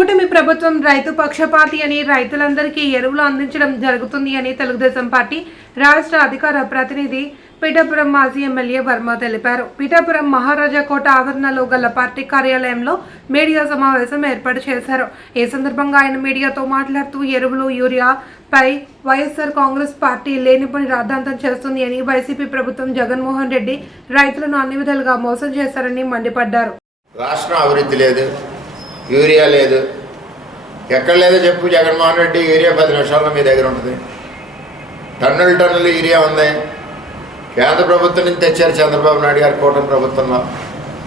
కూటమి ప్రభుత్వం రైతు పక్షపాతి అని రైతులందరికీ ఎరువులు అందించడం జరుగుతుంది అని తెలుగుదేశం పార్టీ రాష్ట్ర అధికార ప్రతినిధి పిఠాపురం మాజీ ఎమ్మెల్యే వర్మ తెలిపారు. పిఠాపురం మహారాజా కోట ఆవరణలో గల పార్టీ కార్యాలయంలో మీడియా సమావేశం ఏర్పాటు చేశారు. ఈ సందర్భంగా ఆయన మీడియాతో మాట్లాడుతూ ఎరువులు యూరియా పై వైఎస్ఆర్ కాంగ్రెస్ పార్టీ లేనిపోని రాద్ధాంతం చేస్తుంది అని, వైసీపీ ప్రభుత్వం జగన్మోహన్ రెడ్డి రైతులను అన్ని విధాలుగా మోసం చేశారని మండిపడ్డారు. రాష్ట్రం అభివృద్ధి లేదు, యూరియా లేదు, ఎక్కడ లేదో చెప్పు. జగన్మోహన్ రెడ్డి యూరియా 10 నిమిషాల్లో మీ దగ్గర ఉంటుంది. టన్నులు యూరియా ఉంది. కేంద్ర ప్రభుత్వం నుంచి తెచ్చారు చంద్రబాబు నాయుడు గారు కూటమి ప్రభుత్వంలో.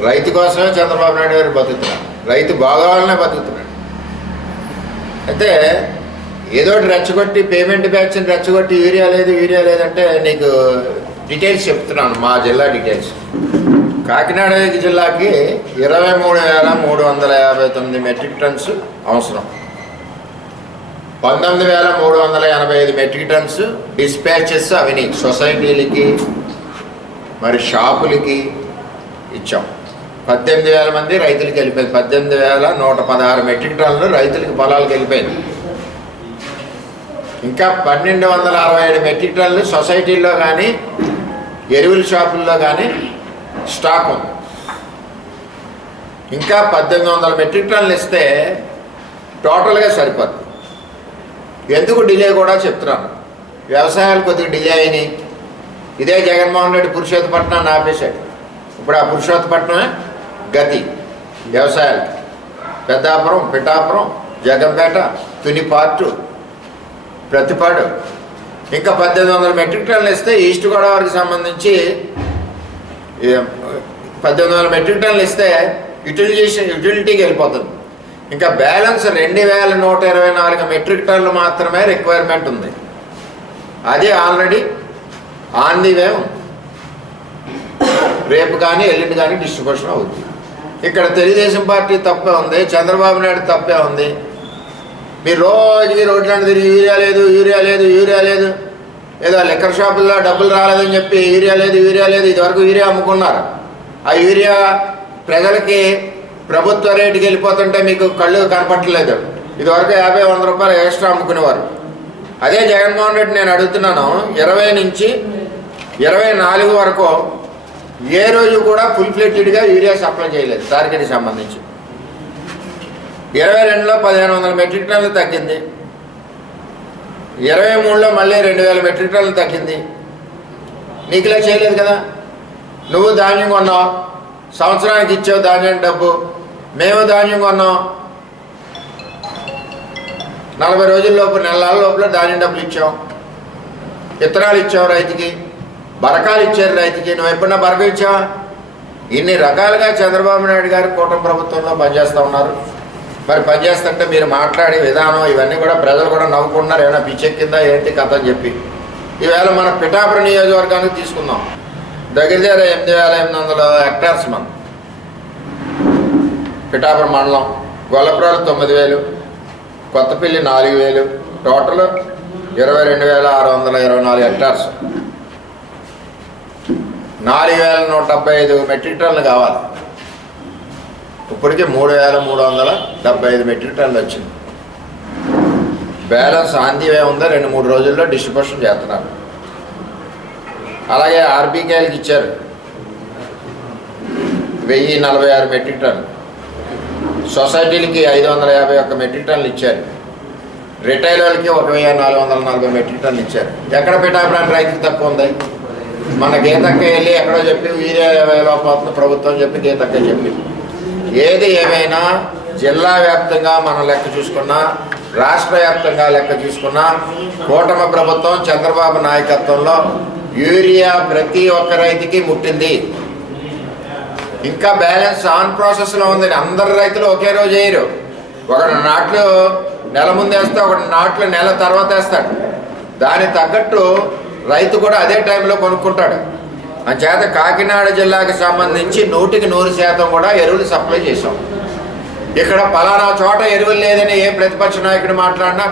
రైతు కోసమే చంద్రబాబు నాయుడు గారు బతుకుతున్నాడు. రైతు బాగోవాలనే బతుకుతున్నాడు. అయితే ఏదో రెచ్చగొట్టి పేమెంట్ బ్యాచ్ని రెచ్చగొట్టి యూరియా లేదంటే నీకు డీటెయిల్స్ చెప్తున్నాను. మా జిల్లా డీటెయిల్స్. కాకినాడ జిల్లాకి 23,359 మెట్రిక్ టన్స్ అవసరం. 19,385 మెట్రిక్ టన్స్ డిస్పాచెస్ అవన్నీ సొసైటీలకి మరి షాపులకి ఇచ్చాం. 18,000 మంది రైతులకి వెళ్ళిపోయింది. 18,116 మెట్రిక్ టన్నులు రైతులకి పొలాలకు వెళ్ళిపోయింది. ఇంకా 1,267 మెట్రిక్ టన్నులు సొసైటీల్లో కానీ ఎరువుల షాపుల్లో కానీ స్టాక్ ఉంది. ఇంకా 1,800 మెట్రిక్ టన్నులు ఇస్తే టోటల్గా సరిపోతుంది. ఎందుకు డిలే కూడా చెప్తున్నాను. వ్యవసాయాలు కొద్దిగా డిలే అయినాయి. ఇదే జగన్మోహన్ రెడ్డి పురుషోత్తపట్నాన్ని ఆపేశాడు. ఇప్పుడు ఆ పురుషోత్తపట్నమే గతి వ్యవసాయాలకి. పెద్దాపురం, పిఠాపురం, జగంపేట, తునిపార్టు, ప్రతిపాడు ఇంకా 1,800 మెట్రిక్ టన్నులు ఇస్తే ఈస్ట్ గోదావరికి సంబంధించి 1,800 మెట్రిక్ టన్నులు ఇస్తే యూటిలిటీకి వెళ్ళిపోతుంది. ఇంకా బ్యాలెన్స్ 2,124 మెట్రిక్ టన్నులు మాత్రమే రిక్వైర్మెంట్ ఉంది. అది ఆల్రెడీ ఆన్ ది వే ఉంది. రేపు కానీ ఎల్లుండి కానీ డిస్ట్రిబ్యూషన్ అవుతుంది. ఇక్కడ తెలుగుదేశం పార్టీ తప్పే ఉంది, చంద్రబాబు నాయుడు తప్పే ఉంది. మీరు రోజుకి రోడ్లను తిరిగి యూరియా లేదు ఏదో లిక్కర్ షాపుల్లో డబ్బులు రాలేదని చెప్పి యూరియా లేదు ఇదివరకు యూరియా అమ్ముకున్నారు. ఆ యూరియా ప్రజలకి ప్రభుత్వ రేటుకి వెళ్ళిపోతుంటే మీకు కళ్ళు కనపట్టలేదు. ఇదివరకు 50-100 రూపాయలు ఎక్స్ట్రా అమ్ముకునేవారు. అదే జగన్మోహన్ రెడ్డి నేను అడుగుతున్నాను, 20 నుంచి 24 వరకు ఏ రోజు కూడా ఫుల్ ఫ్లెడ్జ్డ్గా యూరియా సప్లై చేయలేదు టార్గెట్కి సంబంధించి. 22లో 1,500 మెట్రిక్ టన్నులు తగ్గింది. 23లో మళ్ళీ 2,000 మెట్రిక్ టన్నులు తగ్గింది. నీకులా చేయలేదు కదా. నువ్వు ధాన్యం కొన్నావు, సంవత్సరానికి ఇచ్చావు ధాన్యం డబ్బు. మేము ధాన్యం కొన్నాం, 40 రోజుల లోపు, నెలల లోపల ధాన్యం డబ్బులు ఇచ్చాం. విత్తనాలు ఇచ్చావు రైతుకి, బరకాలు ఇచ్చారు రైతుకి. నువ్వు ఎప్పుడన్నా బరక ఇచ్చావా? ఇన్ని రకాలుగా చంద్రబాబు నాయుడు గారు కూటమి ప్రభుత్వంలో పనిచేస్తూ ఉన్నారు. మరి పనిచేస్తుంటే మీరు మాట్లాడే విధానం ఇవన్నీ కూడా ప్రజలు కూడా నవ్వుకుంటున్నారు. ఏమైనా పిచ్చెక్కిందా ఏంటి కథ అని చెప్పి. ఈవేళ మన పిఠాపురం నియోజకవర్గానికి తీసుకుందాం. దగ్గర 8,800 హెక్టార్స్ మన పిఠాపురం మండలం. గొల్లపురాలు 9,000, కొత్తపల్లి 4,000, టోటల్ 22,624 హెక్టార్స్. 4,175 మెట్రిక్ టన్నులు కావాలి. ఇప్పటికీ 3,375 మెట్రిక్ టన్నులు వచ్చింది. బ్యాలెన్స్ ఆంధీవే ఉందా 2-3 రోజుల్లో డిస్ట్రిబ్యూషన్ చేస్తున్నారు. అలాగే ఆర్బీకేలకు ఇచ్చారు 1,046 మెట్రిక్ టన్నులు. సొసైటీలకి 551 మెట్రిక్ టన్నులు ఇచ్చారు. రిటైల్ వాళ్ళకి 1,440 మెట్రిక్ టన్నులు ఇచ్చారు. ఎక్కడ పిఠాపురానికి రైతుకి తక్కువ ఉంది? మన గీతక్క వెళ్ళి ఎక్కడో చెప్పి వీరే లోపల ప్రభుత్వం చెప్పి గీతక్క చెప్పి. ఏది ఏమైనా జిల్లా వ్యాప్తంగా మనం లెక్క చూసుకున్నా, రాష్ట్ర వ్యాప్తంగా లెక్క చూసుకున్నా, కూటమి ప్రభుత్వం చంద్రబాబు నాయకత్వంలో యూరియా ప్రతి ఒక్క రైతుకి ముట్టింది. ఇంకా బ్యాలెన్స్ ఆన్ ప్రాసెస్లో ఉంది. అందరు రైతులు ఒకే రోజు వేయరు. ఒకటి నాట్లు నెల ముందు వేస్తే, ఒకటి నాట్లు నెల తర్వాత వేస్తాడు. దానికి తగ్గట్టు రైతు కూడా అదే టైంలో కొనుక్కుంటాడు. అంచేత కాకినాడ జిల్లాకి సంబంధించి 100% కూడా ఎరువులు సప్లై చేసాం. ఇక్కడ పలానా చోట ఎరువులు లేదని ఏ ప్రతిపక్ష నాయకుడు మాట్లాడినా